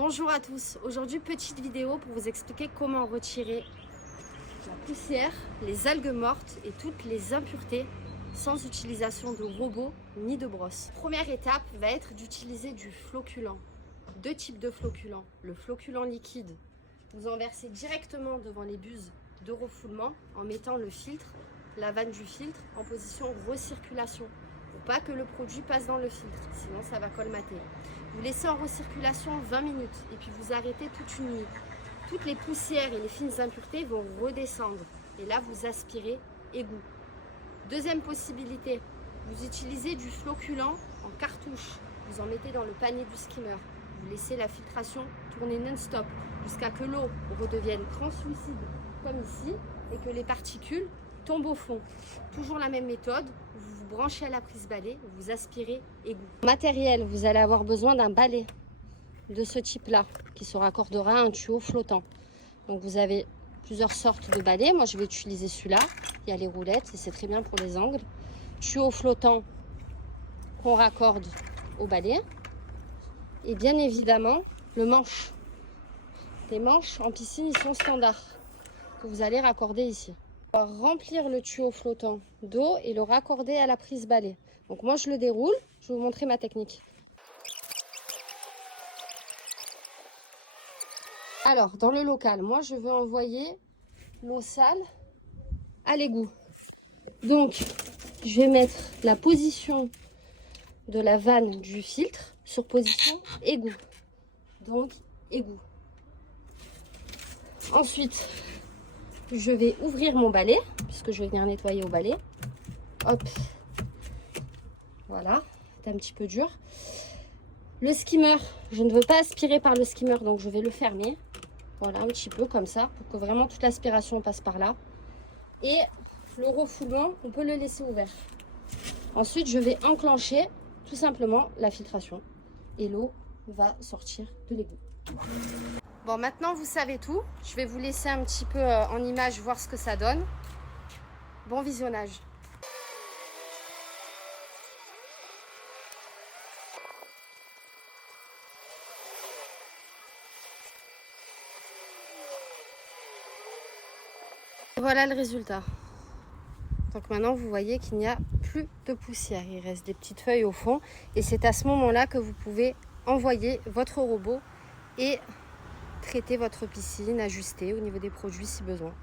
Bonjour à tous, aujourd'hui petite vidéo pour vous expliquer comment retirer la poussière, les algues mortes et toutes les impuretés sans utilisation de robot ni de brosse. Première étape va être d'utiliser du floculant. Deux types de floculants. Le floculant liquide, vous en versez directement devant les buses de refoulement en mettant le filtre, la vanne du filtre en position recirculation. Pour pas que le produit passe dans le filtre, sinon ça va colmater. Vous laissez en recirculation 20 minutes et puis vous arrêtez toute une nuit. Toutes les poussières et les fines impuretés vont redescendre et là vous aspirez égout. Deuxième possibilité, vous utilisez du floculant en cartouche. Vous en mettez dans le panier du skimmer. Vous laissez la filtration tourner non-stop jusqu'à que l'eau redevienne translucide comme ici et que les particules tombent au fond. Toujours la même méthode, vous vous branchez à la prise balai, vous aspirez égout. Matériel, vous allez avoir besoin d'un balai de ce type-là qui se raccordera à un tuyau flottant. Donc vous avez plusieurs sortes de balais. Moi je vais utiliser celui-là. Il y a les roulettes et c'est très bien pour les angles. Tuyau flottant qu'on raccorde au balai. Et bien évidemment le manche. Les manches en piscine ils sont standards que vous allez raccorder ici. On va remplir le tuyau flottant d'eau et le raccorder à la prise balai. Donc moi je le déroule, je vais vous montrer ma technique. Alors dans le local, moi je veux envoyer l'eau sale à l'égout. Donc je vais mettre la position de la vanne du filtre sur position égout. Donc égout. Ensuite, je vais ouvrir mon balai, puisque je vais venir nettoyer au balai. Hop. Voilà, c'est un petit peu dur. Le skimmer, je ne veux pas aspirer par le skimmer, donc je vais le fermer. Voilà, un petit peu comme ça, pour que vraiment toute l'aspiration passe par là. Et le refoulement, on peut le laisser ouvert. Ensuite, je vais enclencher tout simplement la filtration. Et l'eau va sortir de l'égout. Bon, maintenant vous savez tout. Je vais vous laisser un petit peu en image voir ce que ça donne. Bon visionnage. Voilà le résultat. Donc maintenant vous voyez qu'il n'y a plus de poussière. Il reste des petites feuilles au fond. Et c'est à ce moment-là que vous pouvez envoyer votre robot et traiter votre piscine, ajuster au niveau des produits si besoin.